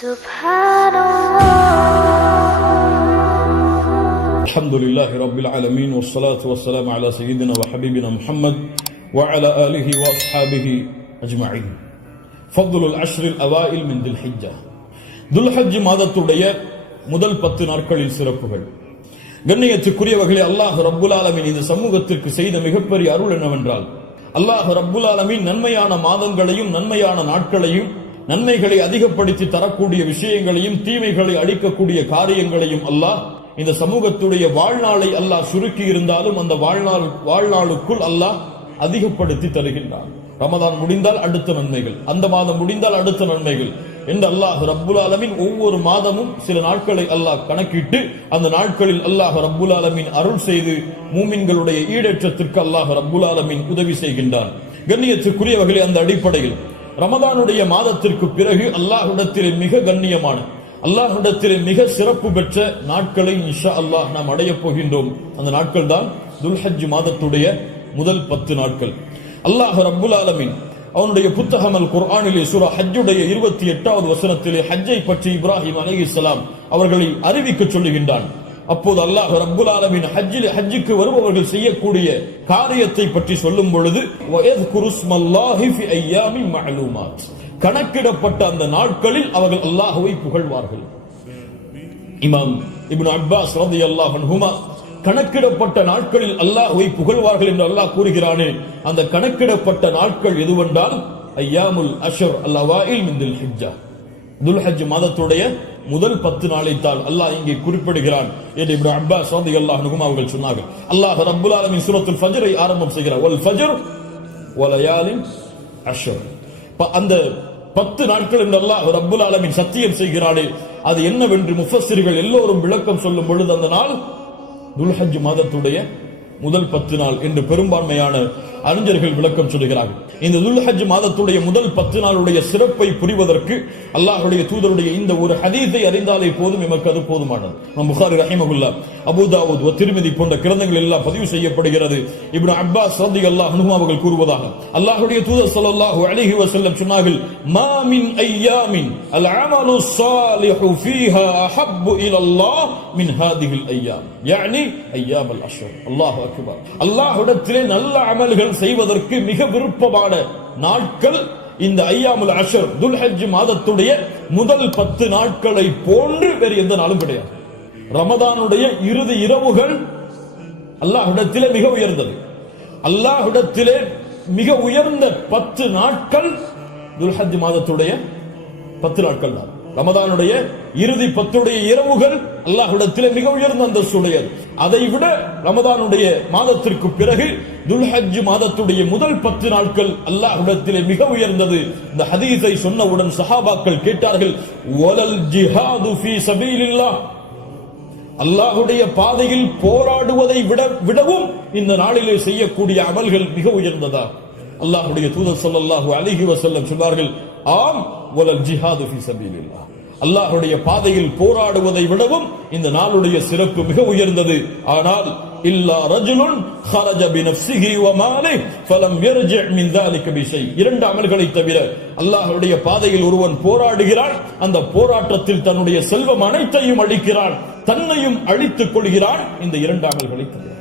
الحمد لله رب العالمين والصلاة والسلام على سيدنا وحبيبنا محمد وعلى آله وأصحابه أجمعين. فضل العشر الأوائل من ذي الحجة. ذو الحج மாதத்துடைய முதல் 10 நாட்களில் சிறப்புகள். கண்ணியத்துக்குரியவர்களே, அல்லாஹ் ரப்புல் ஆலமீன் இந்த சமூகத்திற்கு செய்த மிகப்பெரிய அருள் என்னவென்றால், அல்லாஹ் ரப்புல் ஆலமீன் நன்மையான மாதங்களையும் நன்மையான நாட்களையும் நன்மைகளை அதிகப்படுத்தி தரக்கூடிய விஷயங்களையும் தீமைகளை அழிக்கக்கூடிய காரியங்களையும் அல்லாஹ் இந்த சமூகத்துடைய வாழ்நாளை அல்லாஹ் சுருக்கி இருந்தாலும் அந்த வாழ்நாளுக்குள் அல்லாஹ் அதிகப்படுத்தி தருகின்றான். ரமதான் முடிந்தால் அடுத்த நன்மைகள், அந்த மாதம் முடிந்தால் அடுத்த நன்மைகள் என்று அல்லாஹ் ரப்புல் ஆலமீன் ஒவ்வொரு மாதமும் சில நாட்களை அல்லாஹ் கணக்கிட்டு அந்த நாட்களில் அல்லாஹ் ரப்புல் ஆலமீன் அருள் செய்து மூமின்களுடைய ஈடேற்றத்திற்கு அல்லாஹ் ரப்புல் ஆலமீன் உதவி செய்கின்றான். கண்ணியத்துக்குரியவர்களே, அந்த அடிப்படையில் ரமதானுடைய மாதத்திற்கு பிறகு அல்லாஹ்விடத்திலே மிக கண்ணியமான, அல்லாஹ்விடத்திலே மிக சிறப்பு பெற்ற நாட்களை இன்ஷா அல்லாஹ் நாம் அடைய போகின்றோம். அந்த நாட்கள் தான் துல்ஹஜ் மாதத்துடைய முதல் 10 நாட்கள். அல்லாஹ் ரப்புல் ஆலமீன் அவனுடைய புத்தகம் அல் குர்ஆனிலே சூரா ஹஜ்ஜுடைய 28வது வசனத்திலே ஹஜ்ஜை பற்றி இப்ராஹிம் அலைஹிஸ்ஸலாம் அவர்களை அறிவிக்க சொல்லுகின்றான். அப்போது அல்லாஹ் ரப்புல் ஆலமீன் ஹஜ்ஜுக்கு வருபவர்கள் செய்யக்கூடிய காரியத்தை பற்றி சொல்லும் பொழுது வயஸ்குருஸ்மல்லாஹி ஃபி அய்யாமின் மஅலூமாத், கணக்கிடப்பட்ட அந்த நாட்களில் அவர்கள் அல்லாஹ்வை புகழ்வார்கள். இமாம் இப்னு அப்பாஸ் ரலியல்லாஹு அன்ஹுமா கணக்கிடப்பட்ட நாட்களில் அல்லாஹ்வை புகழ்வார்கள் என்று அல்லாஹ் கூறுகிறானே, அந்த கணக்கிடப்பட்ட நாட்கள் எதுவென்றால் அய்யாமுல் அஷ்ர் அல்-அவாயில் மின் துல் ஹிஜ்ஜா, துல்ஹஜ் மாதத்துடைய முதல் 10 நாளைத்தான் அல்லாஹ் இங்கே குறிப்பிடுகிறான் என்று இப்னு அப்பாஸ் ரலியல்லாஹு அன்ஹுமா அவர்கள் சொன்னார்கள். அல்லாஹ் ரப்புல் ஆலமீன் சூரத்துல் ஃபஜ்ரை ஆரம்பம் செய்கிறார், வல் ஃபஜ்ர் வலயாலின் அஷ்ர். அந்த 10 நாட்கள் என்று அல்லாஹ் ரப்புல் ஆலமீன் சத்தியம் செய்கிறானே, அது என்னவென்று முஃபஸ்ஸிர்கள் எல்லோரும் விளக்கம் சொல்லும் பொழுது அந்த நாள் துல்ஹஜ் மாதத்துடைய முதல் 10 நாள் என்று பெரும்பான்மையான அறிஞர்கள் விளக்கம் சொல்கிறார்கள். இந்த துல்ஹஜ் மாதத்துடைய முதல் 10 நாளுடைய சிறப்பை புரிவதற்கு அல்லாஹ்வுடைய தூதருடைய இந்த ஒரு ஹதீஸை அறிந்தாலே போதும், எமக்கு அது போதுமானது. புகாரி ரஹிமஹுல்லாஹ், அபூ தாவூத் வ திர்மிதி போன்ற கிரந்தங்கள் எல்லாம் பதிவு செய்யப்படுகிறது. இப்னு அப்பாஸ் ரலியல்லாஹு அன்ஹு அவர்கள் கூறுவதாக, அல்லாஹ்வுடைய தூதர் ஸல்லல்லாஹு அலைஹி வஸல்லம் சொன்னார்கள், மா மின் அய்யாமின் அல் அமலு ஸாலிஹு ஃபீஹா அஹப்பு இலல்லாஹ் மின் ஹாதிஹில் அய்யாம், யானி அய்யாமுல் அஷ்ர். அல்லாஹு அக்பர். அல்லாஹ்விடத்திலே நல்ல அமல்கள் செய்வதற்கு மிக விருப்பமான நாட்கள் இந்த அய்யாமுல் அஷ்ர், துல்ஹஜ் மாதத்துடைய முதல் 10 நாட்களை போன்று வேறு எந்த நாளும் கிடையாது. ரமதானுடைய இறுதி இரவுகள் அல்லாஹ்விடத்திலே மிக உயர்ந்தது. அல்லாஹ்விடத்திலே மிக உயர்ந்த 10 நாட்கள் துல்ஹஜ் மாதத்துடைய 10 நாட்கள் தான். ரமதானுடைய இறுதி 10 இரவுகள் அல்லாஹ்விடத்திலே மிக உயர்ந்த அந்தஸ்துடையது. அதை விட ரமதானுடைய மாதத்திற்கு பிறகு துல்ஹஜ் மாதத்துடைய முதல் 10 நாட்கள் அல்லாஹ்விடத்திலே மிக உயர்ந்தது. இந்த ஹதீஸை சொன்னவுடன் சஹாபாக்கள் கேட்டார்கள், வலல் ஜிஹாது ஃபீ சபீலில்லாஹ், அல்லாஹ்வுடைய பாதையில் போராடுவதை விடவும் இந்த நாளிலே செய்யக்கூடிய அமல்கள் மிக உயர்ந்ததா? அல்லாஹ்வுடைய தூதர் ஸல்லல்லாஹு அலைஹி வஸல்லம் சொன்னார்கள், ஆம், வலல் ஜிஹாது ஃபீ சபீலில்லாஹ், அல்லாஹ்வுடைய பாதையில் போராடுவதை விடவும் இந்த நாளுடைய சிறப்பு மிக உயர்ந்தது. ஆனால் இல்லா ரஜுலுன் ஹரஜ பினஃப்ஸிஹி வ மாலிஹி ஃபலம் யர்ஜி' மின் ذلك பிஷை, 2 அமல்களை தவிர அல்லாஹ்வுடைய பாதையில் ஒருவன் போராடுகிறான், அந்த போராட்டத்தில் தன்னுடைய செல்வம் அனைத்தையும் அளிக்கிறான், தன்னையும் அழித்துக் கொள்கிறான், இந்த 2 அமல்களை தவிர.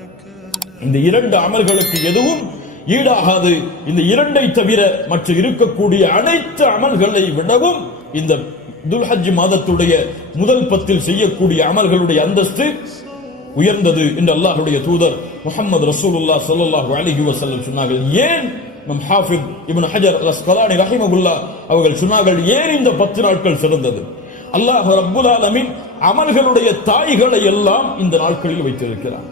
இந்த 2 அமல்களுக்கு எதுவும் ஈடாகாது. இந்த 2ஐ தவிர மற்ற இருக்கக்கூடிய அனைத்து அமல்களை விடவும் இந்த துல்ஹஜ் மாதத்துடைய முதல் 10 செய்யக்கூடிய அமல்களுடைய அந்தஸ்து உயர்ந்தது என்று அல்லாஹ்வுடைய தூதர் முஹம்மது ரசூலுல்லாஹ் ஸல்லல்லாஹு அலைஹி வஸல்லம் சொன்னார்கள். ஏன் இமாம் ஹாஃபிஸ் இப்னு ஹஜர் அல் அஸ்கலானி ரஹிமஹுல்லாஹ் அவர்கள் சொன்னார்கள், ஏன் இந்த 10 நாட்கள் சிறந்தது? அல்லாஹ் ரப்புல் ஆலமீன் அமல்களுடைய தாய்களை எல்லாம் இந்த நாட்களில் வைத்திருக்கிறார்.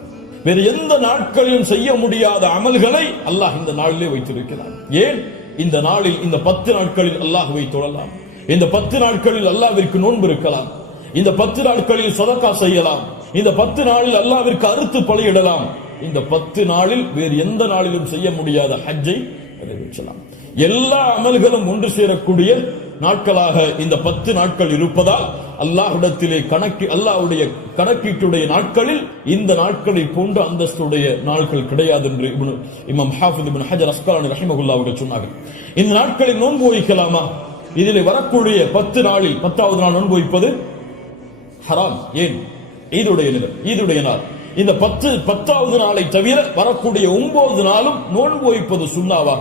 வேறு எந்த நாட்களிலும் செய்ய முடியாத அமல்களை அல்லாஹ் இந்த நாளிலே வைத்திருக்கிறார். ஏன்? இந்த நாளில், இந்த 10 நாட்களில் அல்லாஹ்வை தொழலாம், இந்த 10 நாட்களில் அல்லாஹ்விற்கு நோன்பு இருக்கலாம், இந்த 10 நாட்களில் சதகா செய்யலாம், இந்த 10 நாளில் அல்லாஹ்விற்கு அறுத்து பலியிடலாம். இந்த 10 நாளில் வேறு எந்த நாளிலும் செய்ய முடியாத ஹஜ்ஜை நிறைவேற்றலாம். எல்லா அமல்களும் ஒன்று சேரக்கூடிய நாட்களாக இந்த 10 நாட்கள் இருப்பதால் அல்லாஹ்விடத்திலே அல்லாஹ்வுடைய கணக்கீட்டுடைய நாட்களில் இந்த நாட்களை போன்ற அந்தஸ்துடைய நாட்கள் கிடையாது என்று இமாம் ஹாஃபிஸ் இப்னு ஹஜர் அஸ்கலானி ரஹிமஹுல்லாஹ் அவர்கள் சொன்னார்கள். இந்த நாட்களில் நோன்பு வைக்கலாமா? இதில் வரக்கூடிய 10 நாளில் 10வது நாள் நோன்பு வைப்பது ஹராம். ஏன்? ஈதுடைய நாள். இந்த 10வது நாளை தவிர வரக்கூடிய 9 நாளும் நோன்பு வைப்பது சுன்னாவா?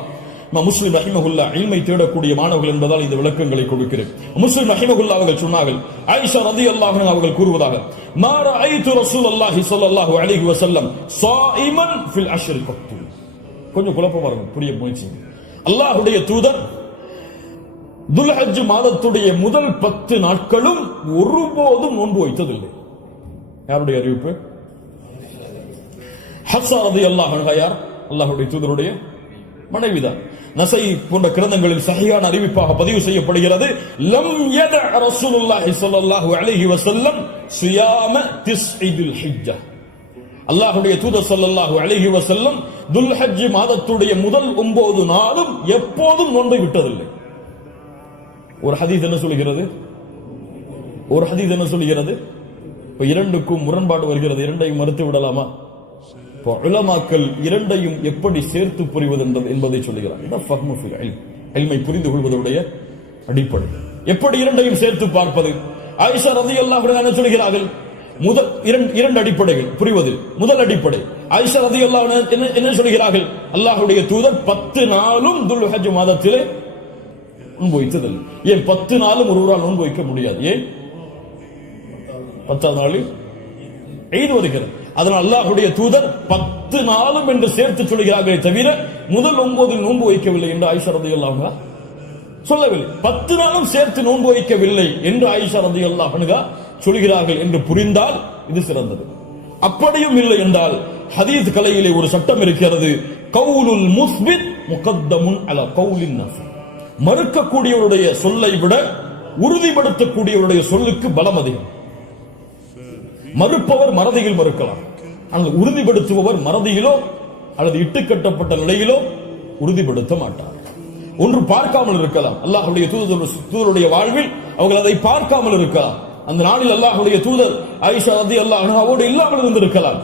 முஸ்லிம் ரஹிமஹுல்லாஹ் இல்மை தேடக்கூடிய மாணவர்கள் என்பதால் இந்த விளக்கங்களை கொடுக்கிறேன். முஸ்லிம் ரஹிமஹுல்லாஹ் அவர்கள் சொன்னார்கள், ஆயிஷா ரலியல்லாஹு அன்ஹா அவர்கள் கூறுவதாக, மா ரஅய்து ரசூலுல்லாஹி ஸல்லல்லாஹு அலைஹி வஸல்லம் ஸாயிமன் ஃபில் அஷ்ரி கத்து. கொஞ்சம் குழப்பமா பாருங்க, புரிய முயற்சி. அல்லாஹ்வுடைய தூதர் துல்ஹஜ் மாதத்துடைய முதல் 10 நாட்களும் ஒருபோதும் நோன்பு வைத்ததில்லை. யாருடைய அறிவிப்பு? ஹஃப்ஸா ரலியல்லாஹு அன்ஹா. யார்? அல்லாஹ்வுடைய தூதருடைய மனைவிதான். நஸை போன்ற கிரந்தங்களில் சஹீஹான அறிவிப்பாக பதிவு செய்யப்படுகிறது, லம் யத ரசூலுல்லாஹி ஸல்லல்லாஹு அலைஹி வஸல்லம் ஸியாம திஸ்இல் ஹிஜ்ஜா. அல்லாஹ்வுடைய தூதர் ஸல்லல்லாஹு அலைஹி வஸல்லம் துல்ஹஜ் மாதத்துடைய முதல் 9 நாளும் எப்போதும் நோன்பை விட்டதில்லை. ஒரு ஹதீஸ் என்ன சொல்கிறது? இப்ப இரண்டுக்கும் முரண்பாடு வருகிறது. இரண்டையும் மறுத்து விடலாமா? உலமாக்கள் இரண்டையும் எப்படி சேர்த்து புரிவது என்பதை சொல்லுகிறார். இல்மை புரிந்து கொள்வதுடைய அடிப்படை. எப்படி இரண்டையும் சேர்த்து பார்ப்பது? ஆயிஷா ரலியல்லாஹு அன்ஹா என்ன சொல்கிறார்கள்? முதல் இரண்டு அடிப்படைகள் புரிவதில். முதல் அடிப்படை, ஆயிஷா ரலியல்லாஹு அன்ஹா என்ன சொல்கிறார்கள்? அல்லாஹ்வுடைய தூதர் 10 நாளும் துல்ஹஜ் மாதத்திலே நோன்பு வைத்ததில்லை. ஏன் 10 நாளும் ஒருவரால் நோன்பு வைக்க முடியாது? ஏன்? 10வது நாளில் ஈத் வருகிறது. அதனால் அல்லாஹ்வுடைய தூதர் 10 நாளும் என்று சேர்த்து சொல்கிறார்களே தவிர முதல் 9 நோன்பு வைக்கவில்லை என்று ஆயிஷா ரலியல்லாஹு அன்ஹா சொல்லவில்லை. 10 நாளும் சேர்த்து நோன்பு வைக்கவில்லை என்று ஆயிஷா ரலியல்லாஹு அன்ஹா சொல்கிறார்கள் என்று புரிந்தால் இது சிறந்தது. அப்படியும் இல்லை என்றால் ஹதீஸ் கலையிலே ஒரு சட்டம் இருக்கிறது, கவுலுல் முஸ்பித் முகத்தமுன் அலா கவுலின் நஃபி. மறுக்கக்கூடியவருடைய சொல்லை விட உறுதிப்படுத்தக்கூடியவருடைய சொல்லுக்கு பலம் அதிகம். மறுப்பவர் மறதியில் மறுக்கலாம், ஆனால் உறுதிப்படுத்துபவர் மறதியிலோ அல்லது இட்டுக்கட்டப்பட்ட நிலையிலோ உறுதிப்படுத்த மாட்டார். ஒன்று பார்க்காமல் இருக்கலாம். அல்லாஹ்வுடைய தூதருடைய வாழ்வில் அவர்கள் அதை பார்க்காமல் இருக்கலாம். அந்த நாளில் அல்லாஹ்வுடைய தூதர் ஆயிஷா ரலியல்லாஹு அன்ஹாவோடு இல்லாமல் இருந்திருக்கலாம்.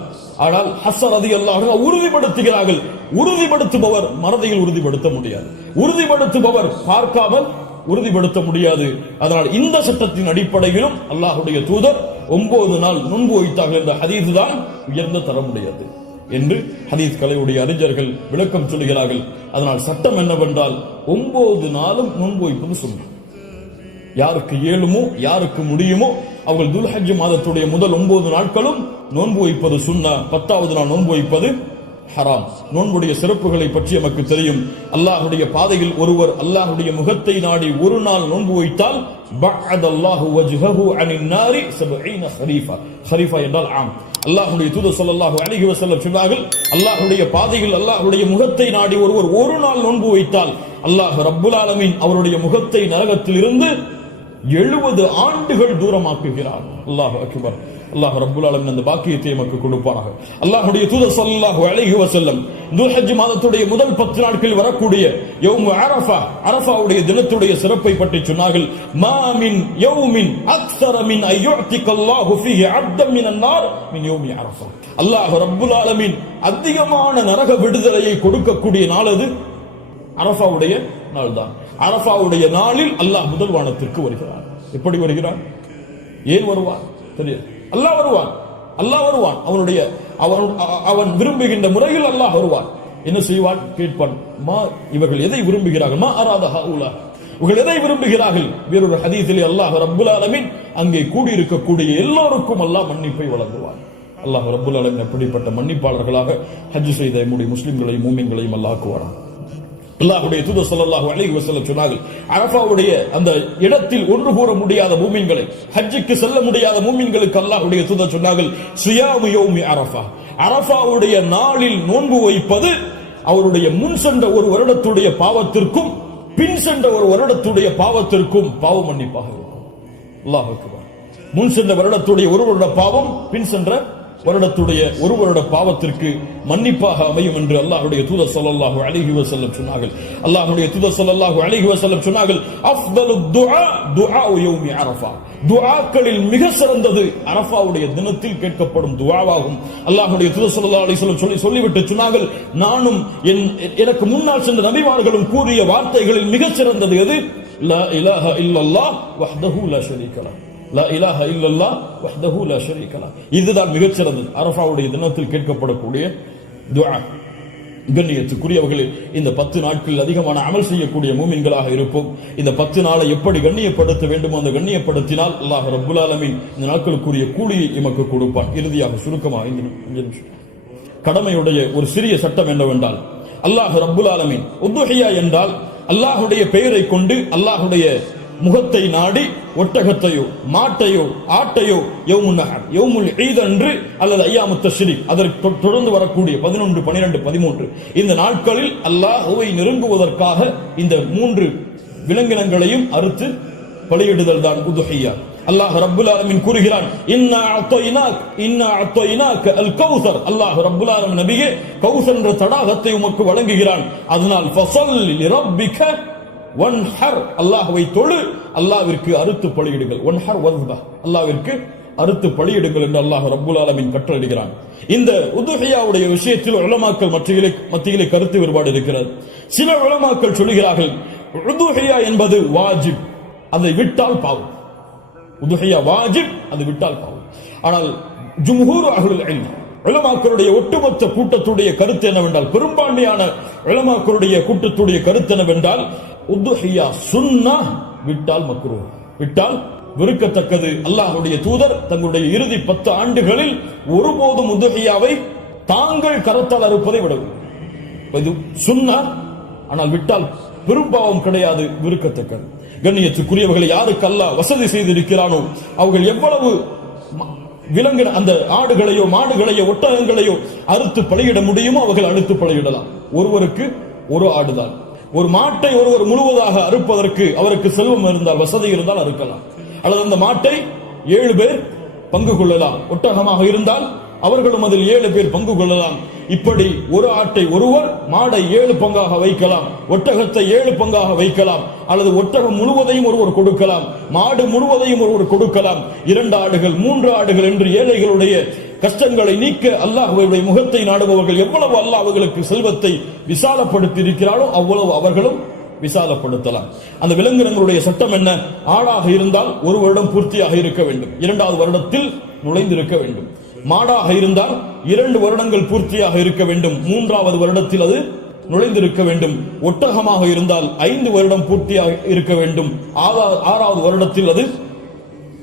ஆனால் ஹஃப்ஸா ரலியல்லாஹு அன்ஹா உறுதிப்படுத்துகிறார்கள். உறுதிப்படுத்துபவர் மறதியில் உறுதிப்படுத்த முடியாது, உறுதிப்படுத்துபவர் பார்க்காமல் உறுதிப்படுத்த முடியாது. அதனால் இந்த சட்டத்தின் அடிப்படையிலும் அல்லாஹ்வுடைய தூதர் 9 நாள் நோன்பு வைத்தார்கள் என்ற ஹதீஸ் தான் உயர்ந்த தரமுடையது என்று ஹதீஸ் கலையுடைய அறிஞர்கள் விளக்கம் சொல்கிறார்கள். அதனால் சட்டம் என்னவென்றால் 9 நாளும் நோன்பு வைப்பது சுன்னத். யாருக்கு இயலுமோ யாருக்கு முடியுமோ அவர்கள் துல்ஹஜ் மாதத்துடைய முதல் 9 நாட்களும் நோன்பு வைப்பது சுன்னா. 10வது நாள் நோன்பு வைப்பது ஹராம். நோன்புடைய சிறப்புகளை பற்றி நமக்கு தெரியும். அல்லாஹ்வுடைய பாதையில் ஒருவர் அல்லாஹ்வுடைய முகத்தை நாடி ஒரு நாள் நோன்பு வைத்தால் பஅதல்லாஹு வஜ்ஹஹு அனின் நாரி 70 ஹரீஃபா. ஹரீஃபா என்றால் ஆம். அல்லாஹ்வுடைய தூதர் ஸல்லல்லாஹு அலைஹி வஸல்லம் சொன்னார்கள், அல்லாஹ்வுடைய பாதையில் அல்லாஹ்வுடைய முகத்தை நாடி ஒருவர் ஒரு நாள் நோன்பு வைத்தால் அல்லாஹ் ரப்புல் ஆலமீன் அவருடைய முகத்தை நரகத்தில் இருந்து 70 ஆண்டுகள் தூரமாக்குகிறார். அல்லாஹு அக்பர். அல்லாஹ் ரப்புல் ஆலமீன் அந்த பாக்கியத்தை நமக்கு கொடுப்பானாக. அல்லாஹ்வுடைய தூதர் ஸல்லல்லாஹு அலைஹி வஸல்லம் துல்ஹஜ் மாதத்துடைய முதல் 10 நாட்களில் வரக்கூடிய யௌம் அரஃபா, அரஃபாவுடைய தினத்துடைய சிறப்பை பற்றி சொன்னார்கள். மா மின் யௌமின் அக்ஸர மின் அய்யுஅதிகல்லாஹு ஃபீஹி அப்தன் மினன் நார் மின் யௌமி அரஃபா. அல்லாஹ் ரப்புல் ஆலமீன் அதிகமான நரக விடுதலையை கொடுக்கக்கூடிய நாள் அது அரஃபாவுடைய நாள் தான். அரஃபாவுடைய நாளில் அல்லாஹ் முதல் வானத்திற்கு வருகிறார். எப்படி வருகிறார்? ஏன் வருவார் தெரியாது. அல்லாஹ் வருவான். அவன் விரும்புகின்ற முறையில் அல்லாஹ் வருவான். என்ன செய்வான்? கேட்பான், மா இவர்கள் எதை விரும்புகிறார்கள்? மா அராத ஹாஉலா, இவர்கள் எதை விரும்புகிறார்கள்? வேறொரு ஹதீஸிலே அல்லாஹ் ரப்புல் ஆலமீன் அங்கே கூடியிருக்கக்கூடிய எல்லோருக்கும் அல்லாஹ் மன்னிப்பை வழங்குவான். அல்லாஹ் ரப்புல் ஆலமீன் அப்படிப்பட்ட மன்னிப்பாளர்களாக ஹஜ் செய்த நம்முடைய முஸ்லிம்களையும் மூமின்களையும் அல்லாஹ் ஆக்குவான். அல்லாஹ்வுடைய தூதர் ஸல்லல்லாஹு அலைஹி வஸல்லம் சொன்னார்கள், அரஃபாவுடைய அந்த இடத்தில் ஒன்று கூற முடியாத மூமின்களை, ஹஜ்ஜுக்கு செல்ல முடியாத மூமின்களுக்கு அல்லாஹ்வுடைய தூதர் சொன்னார்கள், ஸியாமு யௌமி அரஃபா. அரஃபாவுடைய நாளில் நோன்பு வைப்பது அவருடைய முன் சென்ற ஒரு வருடத்துடைய பாவத்திற்கும் பின் சென்ற ஒரு வருடத்துடைய பாவத்திற்கும் பாவ மன்னிப்பாக இருக்கும். அல்லாஹ் அக்பர். முன் சென்ற வருடத்துடைய ஒரு வருட பாவம் பின் சென்ற வருடத்துடைய ஒரு வருட பாவத்திற்கு மன்னிப்பாக அமையும் என்று அல்லாஹ்வுடைய தூதர் ஸல்லல்லாஹு அலைஹி வஸல்லம் சொன்னார்கள். அல்லாஹ்வுடைய தூதர் ஸல்லல்லாஹு அலைஹி வஸல்லம் சொன்னார்கள், அஃதலு துஆ துஆஉ யௌமி அரஃபா. துஆக்களில் மிக சிறந்தது அரஃபாவுடைய தினத்தில் கேட்கப்படும் துஆவாகும். அல்லாஹ்வுடைய தூதர் ஸல்லல்லாஹு அலைஹி வஸல்லம் சொல்லிவிட்டு சொன்னார்கள், நானும் எனக்கு முன்னால் சென்ற நபிமார்களும் கூறிய வார்த்தைகளில் மிக சிறந்தது எது? லா இலாஹ இல்லல்லாஹ் வஹ்தஹு லா ஷரீக லஹ், லா இலாஹ இல்லல்லாஹ் வஹ்தஹு லா ஷரீக லஹ். இதுதான் மிகச்சிறந்தது. அரஃபாவுடைய தினத்தில் கேட்கப்படக்கூடிய துஆ. கண்ணியத்துக்குரியவர்களே, இந்த 10 நாட்களில் அதிகமான அமல் செய்யக்கூடிய மூமின்களாக இருப்போம். இந்த 10 நாளை எப்படி கண்ணியப்படுத்த வேண்டுமோ அந்த கண்ணியப்படுத்தினால் அல்லாஹ் ரப்புல் ஆலமீன் இந்த நாட்களுக்குரிய கூலியை எமக்கு கொடுப்பான். இறுதியாக சுருக்கமாக 5 நிமிஷம் கடமையுடைய ஒரு சிறிய சட்டம் என்னவென்றால், அல்லாஹ் ரப்புல் ஆலமீன் உதுஹியா என்றால் அல்லாஹுடைய பெயரை கொண்டு அல்லாஹுடைய முகத்தை நாடி ஒட்டகத்தையோ மாட்டையோ ஆட்டையோ யௌமுன் நஹர் யௌமுல் ஈத் அன்று அல்லது அய்யாமுத் தஷ்ரீக் அதற்கு தொடர்ந்து வரக்கூடிய 11, 12, 13 இந்த நாட்களில் அல்லாஹ்வை நெருங்குவதற்காக இந்த 3 விலங்கினங்களையும் அறுத்து பலியிடுதல் தான் உதுஹியா. அல்லாஹ் ரப்புல் ஆலமீன் கூறுகிறான், இன்னா அத்தய்னாக அல் கௌசர். அல்லாஹ் ரப்புல் ஆலமீன் நபியே கௌசர் என்ற தடாகத்தை உமக்கு வழங்குகிறான். அதனால் ஃபஸல்லி லிரப்பிக வன்ஹர், அல்லாஹ்வை தொழு, அல்லாஹ்விற்கு அறுத்து பலியிடுங்கள். வன்ஹர் வஸ்பஹ், அல்லாஹ்விற்கு அறுத்து பலியிடுங்கள் என்று அல்லாஹ் ரப்புல் ஆலமீன் கட்டளையிடுகிறான். இந்த உதுஹியாவுடைய விஷயத்தில் உலமாக்கள் மத்தியிலே கருத்து வேறுபாடு இருக்கிறது. சில உலமாக்கள் சொல்கிறார்கள் உதுஹியா என்பது வாஜிப், அதை விட்டால் பாவம். உதுஹியா வாஜிப், அது விட்டால் பாவம். ஆனால் ஜும்ஹூர் அஹ்லுல் இல்ம் உலமாக்களுடைய ஒட்டுமொத்த கூட்டத்துடைய கருத்து என்னவென்றால், பெரும்பான்மையான உலமாக்களுடைய கூட்டத்துடைய கருத்து என்னவென்றால், உதுஹியா சுன்னah, விட்டால் மக்ரூஹ், விட்டால் வெறுக்கத்தக்கது. அல்லாஹ்வுடைய தூதர் தங்களுடைய இறுதி 10 ஆண்டுகளில் ஒருபோதும் உதுஹியாவை தாங்கள் கரத்தால் அறுப்பதை விடவில்லை. இது சுன்னah, ஆனால் விட்டால் பெரும்பாவம் கிடையாது, வெறுக்கத்தக்கது. கண்ணியத்துக்குரியவர்களை யாருக்கு அல்லாஹ் வசதி செய்திருக்கிறானோ அவர்கள் எவ்வளவு விலங்கின அந்த ஆடுகளையோ மாடுகளையோ ஒட்டகங்களையோ அறுத்து பலியிட முடியுமோ அவர்கள் அறுத்து பலியிடலாம். ஒருவருக்கு ஒரு ஆடுதான். ஒரு மாட்டை ஒருவர் முழுவதாக அறுப்பதற்கு அவருக்கு செல்வம் இருந்தால், வசதி இருந்தால் அறுக்கலாம். அல்லது அந்த மாட்டை 7 பேர் பங்கு கொள்ளலாம். ஒட்டகமாக இருந்தால் அவர்களும் அதில் 7 பேர் பங்கு கொள்ளலாம். இப்படி ஒரு ஆட்டை ஒருவர், மாடை 7 பங்காக வைக்கலாம், ஒட்டகத்தை 7 பங்காக வைக்கலாம். அல்லது ஒட்டகம் முழுவதையும் ஒருவர் கொடுக்கலாம், மாடு முழுவதையும் ஒருவர் கொடுக்கலாம். 2 ஆடுகள் 3 ஆடுகள் என்று ஏழைகளுடைய கஷ்டங்களை நீக்க அல்லாஹ்வுடைய முகத்தை நாடுபவர்கள் எவ்வளவு அல்லாஹ் அவர்களுக்கு செல்வத்தை விசாலப்படுத்தி இருக்கிறாரோ அவ்வளவு அவர்களும் விசாலப்படுத்தலாம். அந்த விலங்கினங்களுடைய சட்டம் என்ன? ஆடாக இருந்தால் 1 வருடம் பூர்த்தியாக இருக்க வேண்டும், 2வது வருடத்தில் நுழைந்திருக்க வேண்டும். மாடாக இருந்தால் 2 வருடங்கள் பூர்த்தியாக இருக்க வேண்டும், 3வது வருடத்தில் அது நுழைந்திருக்க வேண்டும். ஒட்டகமாக இருந்தால் 5 வருடம் பூர்த்தியாக இருக்க வேண்டும், 6வது வருடத்தில் அது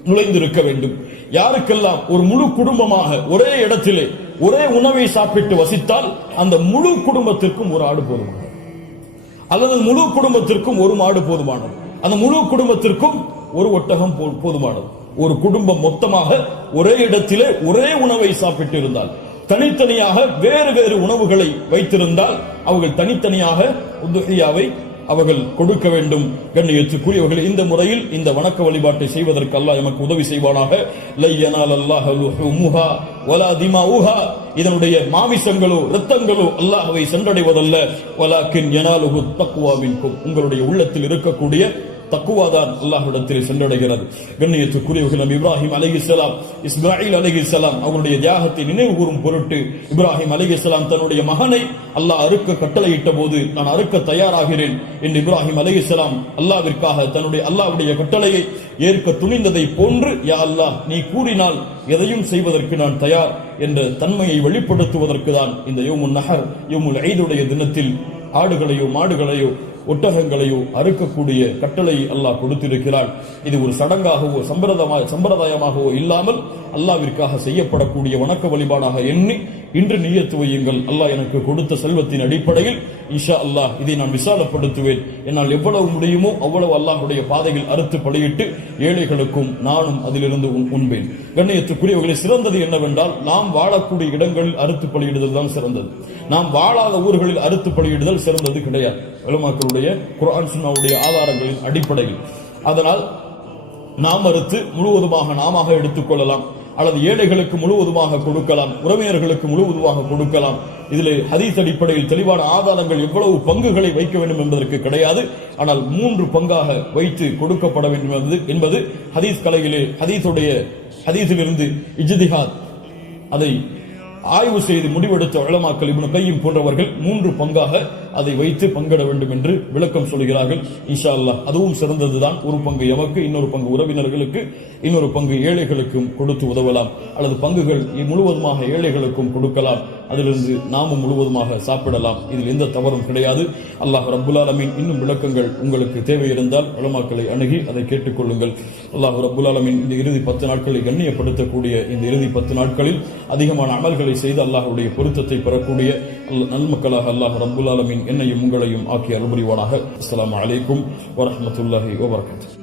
நுழைந்திருக்க வேண்டும். யாருக்கெல்லாம் ஒரு முழு குடும்பமாக ஒரே இடத்திலே ஒரே உணவை சாப்பிட்டு வசித்தால் அந்த முழு குடும்பத்திற்கும் ஒரு ஆடு போதுமானது, அல்லது முழு குடும்பத்திற்கும் ஒரு மாடு போதுமானது, அந்த முழு குடும்பத்திற்கும் ஒரு ஒட்டகம் போதுமானது. ஒரு குடும்பம் மொத்தமாக ஒரே இடத்திலே ஒரே உணவை சாப்பிட்டு இருந்தால், தனித்தனியாக வேறு வேறு உணவுகளை வைத்திருந்தால் அவர்கள் தனித்தனியாக உதுஹியாவை அவர்கள் கொடுக்க வேண்டும். கண்ணியத்துக்குரியவர்கள், இந்த முறையில் இந்த வணக்க வழிபாட்டை செய்வதற்கு அல்லாஹ் எமக்கு உதவி செய்வானாக. லை யனாலல்லாஹு லுஹூமுஹா வலா திமாஉஹா, இதனுடைய மாமிசங்களோ இரத்தங்களோ அல்லாஹ்வை சென்றடைவதல்ல, வலாக்கின் யனாலுஹு தக்வா மின்கும், உங்களுடைய உள்ளத்தில் இருக்கக்கூடிய தக்குவாதான் அல்லாஹ்விடத்தில் சென்றடைகிறது. கண்ணியத்துக்குரியவர்கள், நபி இப்ராஹிம் அலைஹிஸ்ஸலாம், இஸ்மாயில் அலைஹிஸ்ஸலாம் அவருடைய தியாகத்தை நினைவு கூறும் பொருட்டு இப்ராஹிம் அலைஹிஸ்ஸலாம் தன்னுடைய மகனை அல்லாஹ் அறுக்க கட்டளையிட்ட போது, நான் அறுக்க தயாராகிறேன் என்று இப்ராஹிம் அலைஹிஸ்ஸலாம் அல்லாஹ்விற்காக தன்னுடைய அல்லாஹ்வுடைய கட்டளையை ஏற்க துணிந்ததை போன்று, யா அல்லாஹ் நீ கூறினால் எதையும் செய்வதற்கு நான் தயார் என்ற தன்மையை வெளிப்படுத்துவதற்கு தான் இந்த யௌமுன் நஹர் யௌமுல் ஈதுடைய தினத்தில் ஆடுகளையோ மாடுகளையோ ஒட்டகங்களையோ அறுக்கக்கூடிய கட்டளை அல்லாஹ் கொடுத்திருக்கிறார். இது ஒரு சடங்காகவோ சம்பிரதாயமாகவோ இல்லாமல் அல்லாஹ்விற்காக செய்யப்படக்கூடிய வணக்க வழிபாடாக எண்ணி இன்று நியத்து வையுங்கள். அல்லாஹ் எனக்கு கொடுத்த செல்வத்தின் அடிப்படையில் இன்ஷா அல்லாஹ் இதை நான் விசாலப்படுத்துவேன். என்னால் எவ்வளவு முடியுமோ அவ்வளவு அல்லாஹ்வுடைய பாதையில் அறுத்து பலியிட்டு ஏழைகளுக்கும் நானும் அதிலிருந்து உண்பேன். கண்ணியத்துக்குரியவர்களை, சிறந்தது என்னவென்றால் நாம் வாழக்கூடிய இடங்களில் அறுத்து பலியிடுதல் தான் சிறந்தது. நாம் வாழாத ஊர்களில் அறுத்து பலியிடுதல் சிறந்தது கிடையாது, உலமாக்களுடைய குர்ஆன் சுன்னாவுடைய ஆதாரங்களின் அடிப்படையில். அதனால் நாம் அறுத்து முழுவதுமாக நாம எடுத்துக்கொள்ளலாம், அல்லது ஏழைகளுக்கு முழுவதுமாக கொடுக்கலாம், உறவினர்களுக்கு முழுவதுமாக கொடுக்கலாம். இதில் ஹதீஸ் அடிப்படையில் தெளிவான ஆதாரங்கள் எவ்வளவு பங்குகளை வைக்க வேண்டும் என்பதற்கு கிடையாது. ஆனால் 3 பங்காக வைத்து கொடுக்கப்பட வேண்டும் என்பது ஹதீஸ் கலையிலே ஹதீஸிலிருந்து இஜ்திஹாத் அதை ஆய்வு செய்து முடிவெடுத்த உலமாக்கள் இப்னு கய்யிம் போன்றவர்கள் 3 பங்காக அதை வைத்து பங்கிட வேண்டும் என்று விளக்கம் சொல்கிறார்கள். இன்ஷா அல்லாஹ் அதுவும் சிறந்ததுதான். ஒரு பங்கு எமக்கு, இன்னொரு பங்கு உறவினர்களுக்கு, இன்னொரு பங்கு ஏழைகளுக்கும் கொடுத்து உதவலாம். அல்லது பங்குகள் முழுவதுமாக ஏழைகளுக்கும் கொடுக்கலாம். அதிலிருந்து நாமும் முழுவதுமாக சாப்பிடலாம். இதில் எந்த தவறும் கிடையாது. அல்லாஹ் ரப்புல் ஆலமீன் இன்னும் விளக்கங்கள் உங்களுக்கு தேவை இருந்தால் உலமாக்களை அணுகி அதை கேட்டுக்கொள்ளுங்கள். அல்லாஹ் ரப்புல் ஆலமீன் இந்த இறுதி 10 நாட்களை கண்ணியப்படுத்தக்கூடிய இந்த இறுதி 10 நாட்களில் அதிகமான அமல்களை செய்து அல்லாஹ்வுடைய பொருத்தத்தை பெறக்கூடிய நன்மக்களாக அல்லாஹ் ரப்புல் ஆலமீன் என்னையும் உங்களையும் ஆக்கி அருள் புரிவானாக. அஸ்ஸலாமு அலைக்கும் வரஹ்மத்துல்லாஹி வபரகாத்துஹு.